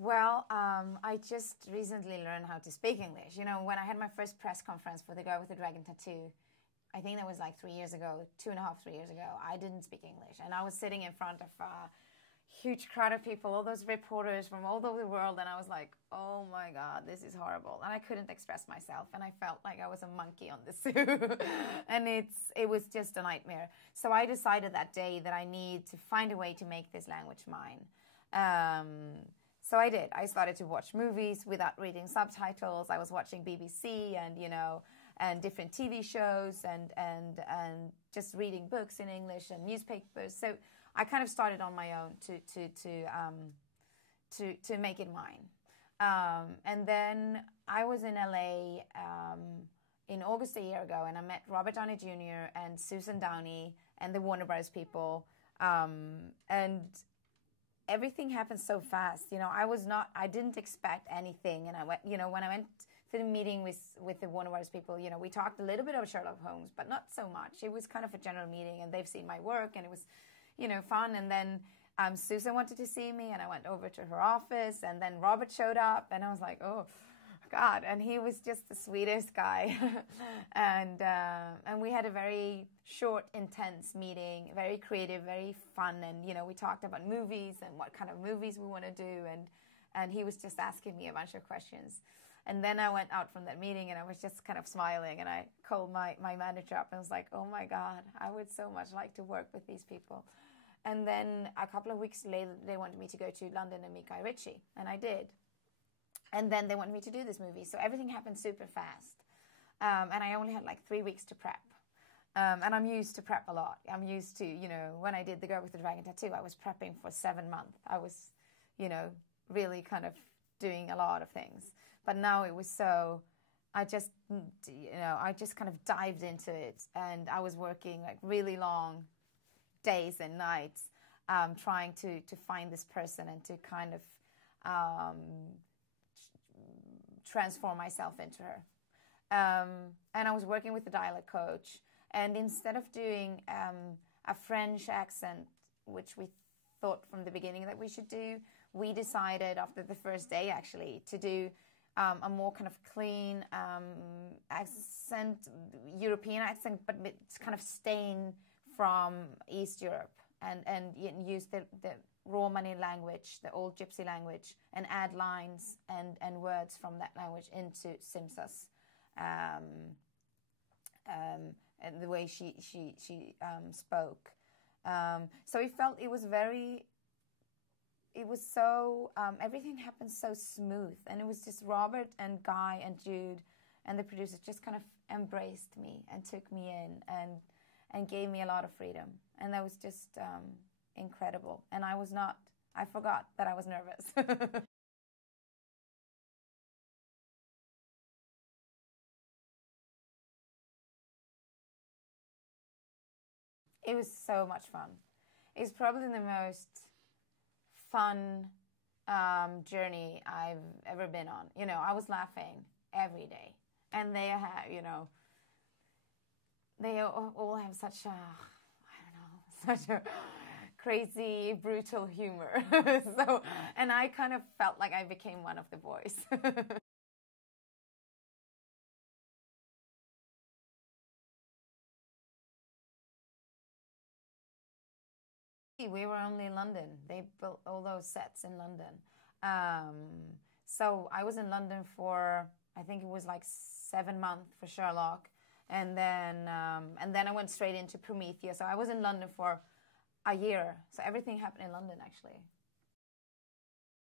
Well, I just recently learned how to speak English. You know, when I had my first press conference for The Girl with the Dragon Tattoo, I think that was like 3 years ago, 2.5, 3 years ago, I didn't speak English. And I was sitting in front of a huge crowd of people, all those reporters from all over the world, and I was like, oh my God, this is horrible. And I couldn't express myself, and I felt like I was a monkey on the zoo. And it was just a nightmare. So I decided that day that I need to find a way to make this language mine. So I did. I started to watch movies without reading subtitles. I was watching BBC and, you know, and different TV shows and just reading books in English and newspapers. So I kind of started on my own to make it mine. And then I was in LA in August a year ago, and I met Robert Downey Jr. and Susan Downey and the Warner Bros. People. And everything happened so fast. You know, I didn't expect anything. And I went, you know, when I went to the meeting with the Warner Bros. People, you know, we talked a little bit about Sherlock Holmes, but not so much. It was kind of a general meeting, and they've seen my work, and it was, you know, fun. And then Susan wanted to see me, and I went over to her office, and then Robert showed up, and I was like, oh God. And he was just the sweetest guy. and we had a very short, intense meeting, very creative, very fun. And, you know, we talked about movies and what kind of movies we want to do. And he was just asking me a bunch of questions. And then I went out from that meeting, and I was just kind of smiling, and I called my manager up and was like, oh my God, I would so much like to work with these people. And then a couple of weeks later, they wanted me to go to London and meet Guy Ritchie, and I did. And then they wanted me to do this movie. So everything happened super fast. And I only had like 3 weeks to prep. And I'm used to prep a lot. I'm used to, you know, when I did The Girl with the Dragon Tattoo, I was prepping for 7 months. I was, you know, really kind of doing a lot of things. But now it was so, I just kind of dived into it. And I was working like really long days and nights, trying to find this person and to kind of transform myself into her. And I was working with a dialect coach. And instead of doing a French accent, which we thought from the beginning that we should do, we decided after the first day actually to do a more kind of clean accent, European accent, but it's kind of staying from East Europe, and use the Romani language, the old Gypsy language, and add lines and words from that language into Simsa's, and the way she spoke. So we felt it was so, everything happened so smooth, and it was just Robert and Guy and Jude and the producers just kind of embraced me and took me in and gave me a lot of freedom. And that was just incredible. And I forgot that I was nervous. It was so much fun. It's probably the most fun journey I've ever been on. You know, I was laughing every day. And they have, you know, they all have such a, I don't know, such a crazy, brutal humor. So, and I kind of felt like I became one of the boys. We were only in London. They built all those sets in London. So I was in London for, I think it was like 7 months for Sherlock. And then I went straight into Prometheus. So I was in London for a year. So everything happened in London, actually.